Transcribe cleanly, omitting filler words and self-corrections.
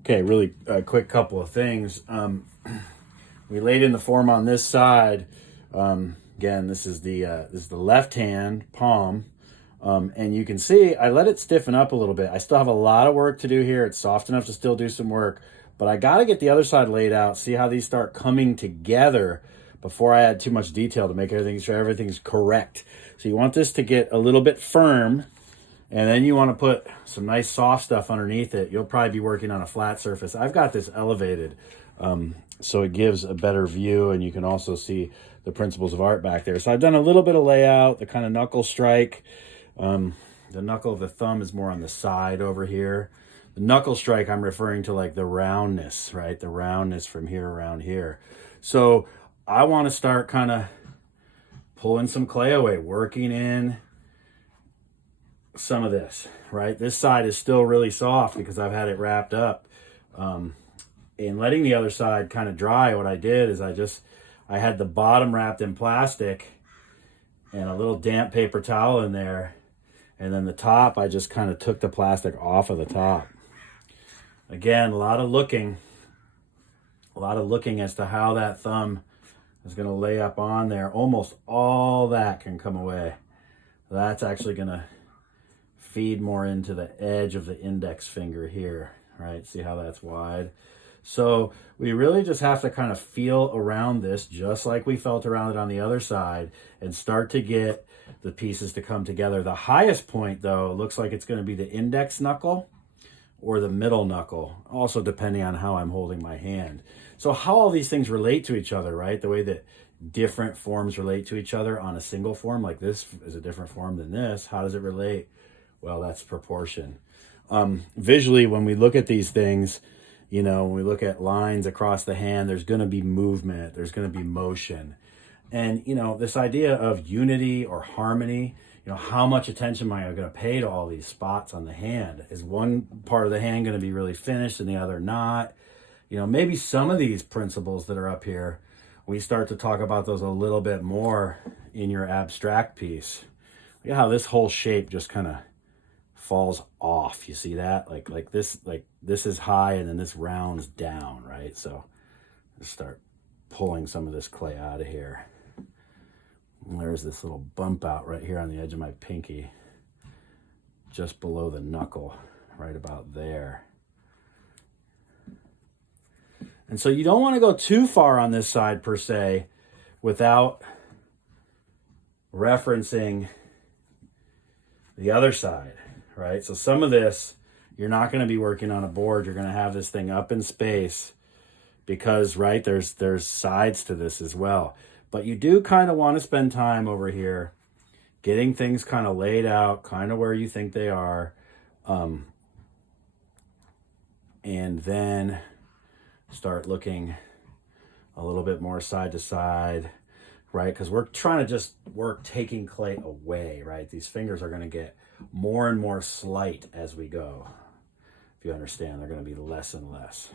Okay, really quick couple of things. We laid in the form on this side. Again, this is the left hand palm, and you can see I let it stiffen up a little bit. I still have a lot of work to do here. It's soft enough to still do some work, but I got to get the other side laid out. See how these start coming together before I add too much detail to make everything sure everything's correct. So you want this to get a little bit firm. And then you want to put some nice soft stuff underneath it. You'll probably be working on a flat surface. I've got this elevated, so it gives a better view, and you can also see the principles of art back there. So I've done a little bit of layout, the kind of knuckle strike. The knuckle of the thumb is more on the side over here. The knuckle strike, I'm referring to like the roundness, right? The roundness from here around here. So I want to start kind of pulling some clay away, working in some of this, right? This side is still really soft because I've had it wrapped up. And letting the other side kind of dry, what I did is I had the bottom wrapped in plastic and a little damp paper towel in there. And then the top, I just kind of took the plastic off of the top. Again, a lot of looking as to how that thumb is going to lay up on there. Almost all that can come away. That's actually going to feed more into the edge of the index finger here, right? See how that's wide? So we really just have to kind of feel around this just like we felt around it on the other side and start to get the pieces to come together. The highest point, though, looks like it's going to be the index knuckle or the middle knuckle, also depending on how I'm holding my hand. So how all these things relate to each other, right? The way that different forms relate to each other on a single form, like this is a different form than this. How does it relate? Well, that's proportion. Visually, when we look at these things, you know, when we look at lines across the hand, there's going to be movement, there's going to be motion. And, you know, this idea of unity or harmony, you know, how much attention am I going to pay to all these spots on the hand? Is one part of the hand going to be really finished and the other not? You know, maybe some of these principles that are up here, we start to talk about those a little bit more in your abstract piece. Look at how this whole shape just kind of falls off. You see that? Like this is high and then this rounds down, right? So just start pulling some of this clay out of here. And there's this little bump out right here on the edge of my pinky, just below the knuckle, right about there. And so you don't want to go too far on this side per se without referencing the other side, right? So some of this, you're not going to be working on a board. You're going to have this thing up in space because, right, there's sides to this as well. But you do kind of want to spend time over here getting things kind of laid out, kind of where you think they are. And then start looking a little bit more side to side, right? Because we're trying to just work taking clay away, right? These fingers are going to get more and more slight as we go. If you understand, they're going to be less and less.